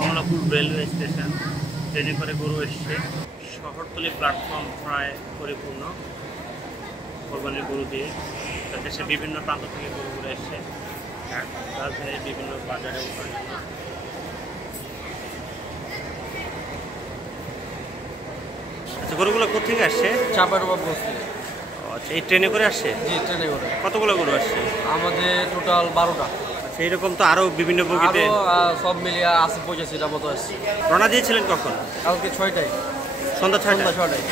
Kamalapur railway station, ট্রেনে করে গরু এসছে। শহরতলি প্ল্যাটফর্ম প্রায় পরিপূর্ণ কোরবানির গরু দিয়ে। দেশের বিভিন্ন প্রান্ত থেকে গরুগুলো এসছে রাজধানীর বিভিন্ন বাজারে ওঠার জন্য। আচ্ছা, গরুগুলো কোথেকে আসছে? চাঁপাইনবাবগঞ্জ থেকে। আচ্ছা, এই ট্রেনে করে আসছে? জি, ট্রেনে করে। কতগুলো গরু আসছে? আমাদের টোটাল 12টা। আচ্ছা, এরকম তো আরও বিভিন্ন বগিতে সব মিলিয়ে 80-85টার মতো আসছে। রওনা দিয়েছিলেন কখন? কালকে 6টায়, সন্ধ্যা 6টায়।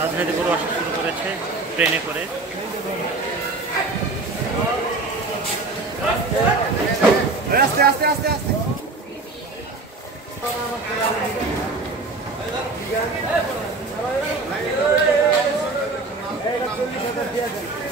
রাজধানী গরু আসা শুরু করেছে ট্রেনে করে। আস্তে আস্তে আস্তে আস্তে $40,000 দিয়ে দেন।